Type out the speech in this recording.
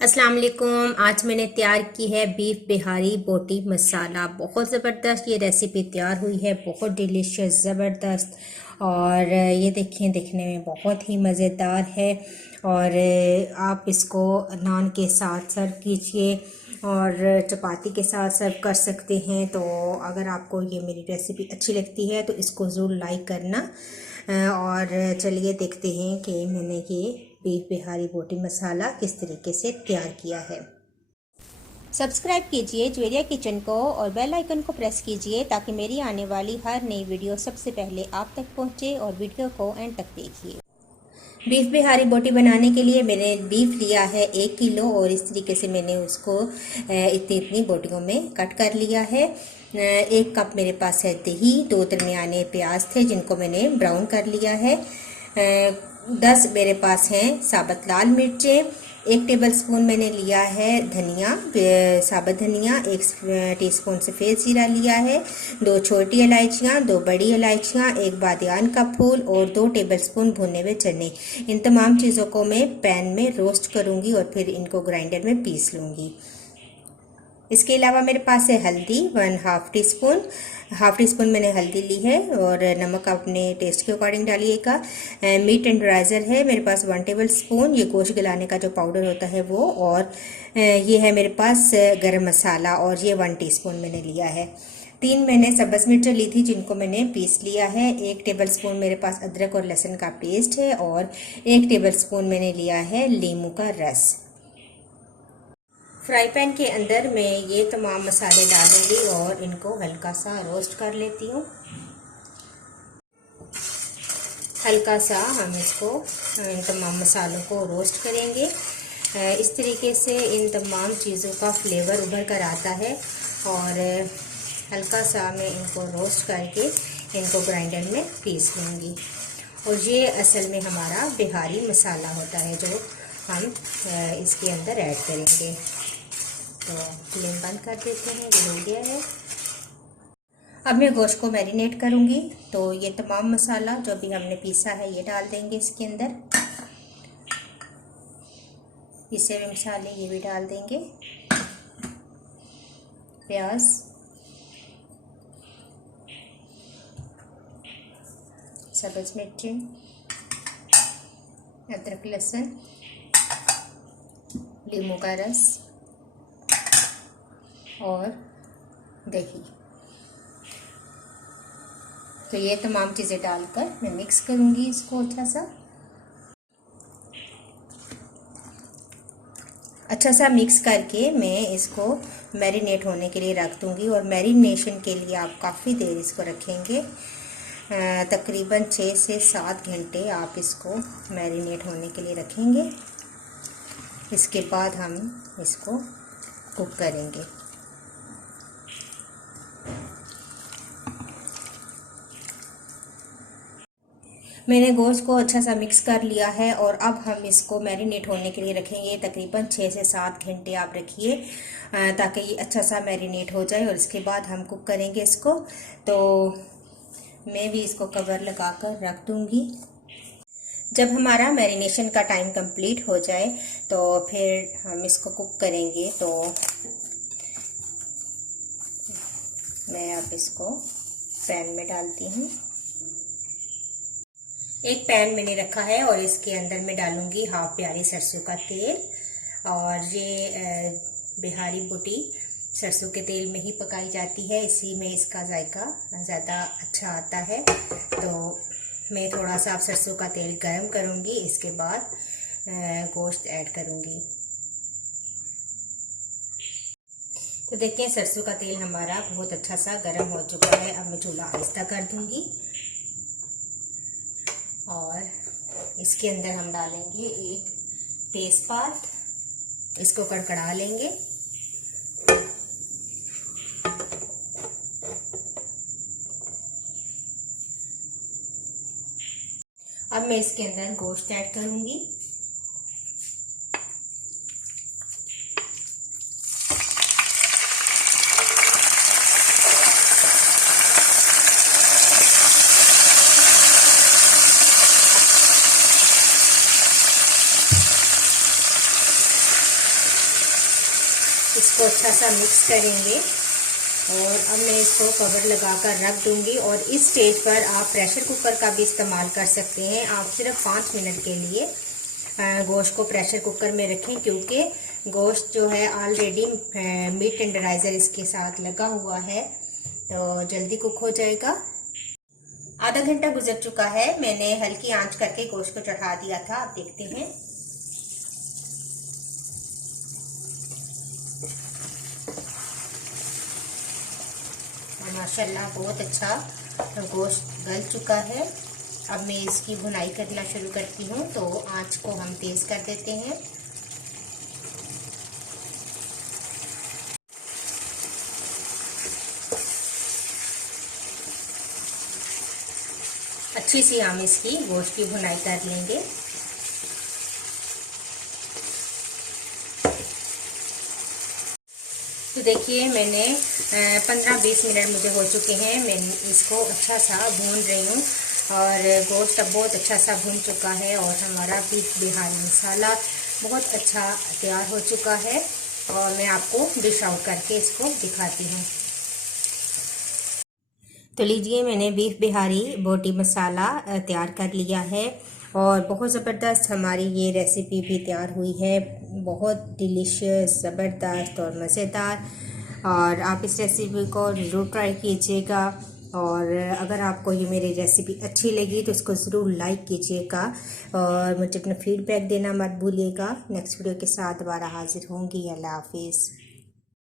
अस्सलाम वालेकुम। आज मैंने तैयार की है बीफ बिहारी बोटी मसाला। बहुत ज़बरदस्त ये रेसिपी तैयार हुई है, बहुत डिलीशियस, ज़बरदस्त। और ये देखें, दिखने में बहुत ही मज़ेदार है। और आप इसको नान के साथ सर्व कीजिए और चपाती के साथ सर्व कर सकते हैं। तो अगर आपको ये मेरी रेसिपी अच्छी लगती है तो इसको ज़रूर लाइक करना। और चलिए देखते हैं कि मैंने ये बीफ बिहारी बोटी मसाला किस तरीके से तैयार किया है। सब्सक्राइब कीजिए ज्वेरिया किचन को और बेल आइकन को प्रेस कीजिए ताकि मेरी आने वाली हर नई वीडियो सबसे पहले आप तक पहुंचे। और वीडियो को एंड तक देखिए। बीफ बिहारी बोटी बनाने के लिए मैंने बीफ लिया है 1 किलो और इस तरीके से मैंने उसको इतनी इतनी बोटियों में कट कर लिया है। 1 कप मेरे पास है दही, 2 दरमियाने प्याज थे जिनको मैंने ब्राउन कर लिया है। 10 मेरे पास हैं साबुत लाल मिर्चें। 1 टेबलस्पून मैंने लिया है धनिया, साबुत धनिया। 1 टीस्पून सफ़ेद जीरा लिया है। 2 छोटी इलायचियाँ, 2 बड़ी इलायचियाँ, 1 बादियान का फूल और 2 टेबलस्पून भुने हुए चने। इन तमाम चीज़ों को मैं पैन में रोस्ट करूँगी और फिर इनको ग्राइंडर में पीस लूँगी। इसके अलावा मेरे पास है हल्दी 1/2 टीस्पून। हाफ टी स्पून मैंने हल्दी ली है और नमक अपने टेस्ट के अकॉर्डिंग डालिएगा। मीट टेंडराइज़र है मेरे पास 1 टेबल स्पून, ये गोश्त गलाने का जो पाउडर होता है वो। और ये है मेरे पास गरम मसाला और ये 1 टीस्पून मैंने लिया है। 3 मैंने सब्ज़ मिर्च ली थी जिनको मैंने पीस लिया है। 1 टेबल स्पून मेरे पास अदरक और लहसुन का पेस्ट है और 1 टेबल स्पून मैंने लिया है नींबू का रस। फ्राई पैन के अंदर मैं ये तमाम मसाले डालूंगी और इनको हल्का सा रोस्ट कर लेती हूँ। हल्का सा हम इसको इन तमाम मसालों को रोस्ट करेंगे। इस तरीके से इन तमाम चीज़ों का फ्लेवर उभर कर आता है। और हल्का सा मैं इनको रोस्ट करके इनको ग्राइंडर में पीस लूँगी। और ये असल में हमारा बिहारी मसाला होता है जो हम इसके अंदर ऐड करेंगे। तो फ्लेम बंद कर देते हैं, ये हो गया है। अब मैं गोश्त को मैरिनेट करूँगी। तो ये तमाम मसाला जो भी हमने पीसा है ये डाल देंगे इसके अंदर। पीसे हुए मसाले ये भी डाल देंगे। प्याज, सब्ज़ मिर्चें, अदरक लहसुन, नींबू का रस और दही। तो ये तमाम चीज़ें डालकर मैं मिक्स करूँगी इसको अच्छा सा मिक्स करके मैं इसको मैरिनेट होने के लिए रख दूँगी। और मैरिनेशन के लिए आप काफ़ी देर इसको रखेंगे, तकरीबन 6 से 7 घंटे आप इसको मैरिनेट होने के लिए रखेंगे। इसके बाद हम इसको कुक करेंगे। मैंने गोश्त को अच्छा सा मिक्स कर लिया है और अब हम इसको मैरिनेट होने के लिए रखेंगे। तकरीबन 6 से 7 घंटे आप रखिए ताकि ये अच्छा सा मैरिनेट हो जाए और इसके बाद हम कुक करेंगे इसको। तो मैं भी इसको कवर लगा कर रख दूँगी। जब हमारा मैरिनेशन का टाइम कंप्लीट हो जाए तो फिर हम इसको कुक करेंगे। तो मैं अब इसको पैन में डालती हूँ। एक पैन मैंने रखा है और इसके अंदर मैं डालूंगी हाफ प्याली सरसों का तेल। और ये बिहारी बोटी सरसों के तेल में ही पकाई जाती है, इसी में इसका जायका ज़्यादा अच्छा आता है। तो मैं थोड़ा सा अब सरसों का तेल गरम करूंगी, इसके बाद गोश्त ऐड करूंगी। तो देखिए सरसों का तेल हमारा बहुत अच्छा सा गरम हो चुका है। अब मैं चूल्हा आहिस्ता कर दूंगी और इसके अंदर हम डालेंगे एक तेज़पात, इसको कड़कड़ा लेंगे। अब मैं इसके अंदर गोश्त ऐड करूंगी। इसको अच्छा सा मिक्स करेंगे और अब मैं इसको कवर लगाकर रख दूंगी। और इस स्टेज पर आप प्रेशर कुकर का भी इस्तेमाल कर सकते हैं। आप सिर्फ 5 मिनट के लिए गोश्त को प्रेशर कुकर में रखें, क्योंकि गोश्त जो है ऑलरेडी मीट टेंडराइज़र इसके साथ लगा हुआ है, तो जल्दी कुक हो जाएगा। आधा घंटा गुजर चुका है, मैंने हल्की आंच करके गोश्त को चढ़ा दिया था। आप देखते हैं माशाल्लाह बहुत अच्छा गोश्त गल चुका है। अब मैं इसकी भुनाई करना शुरू करती हूँ, तो आंच को हम तेज़ कर देते हैं। अच्छी सी हम इसकी गोश्त की भुनाई कर लेंगे। तो देखिए मैंने 15-20 मिनट मुझे हो चुके हैं। मैं इसको अच्छा सा भून रही हूँ और गोश्त अब बहुत अच्छा सा भून चुका है और हमारा बीफ बिहारी मसाला बहुत अच्छा तैयार हो चुका है। और मैं आपको डिश आउट करके इसको दिखाती हूँ। तो लीजिए मैंने बीफ बिहारी बोटी मसाला तैयार कर लिया है और बहुत ज़बरदस्त हमारी ये रेसिपी भी तैयार हुई है। बहुत डिलीशियस, ज़बरदस्त और मज़ेदार। और आप इस रेसिपी को ज़रूर ट्राई कीजिएगा। और अगर आपको ये मेरी रेसिपी अच्छी लगी तो इसको ज़रूर लाइक कीजिएगा और मुझे अपना फीडबैक देना मत भूलिएगा। नेक्स्ट वीडियो के साथ दोबारा हाजिर होंगी। अल्लाह हाफिज़।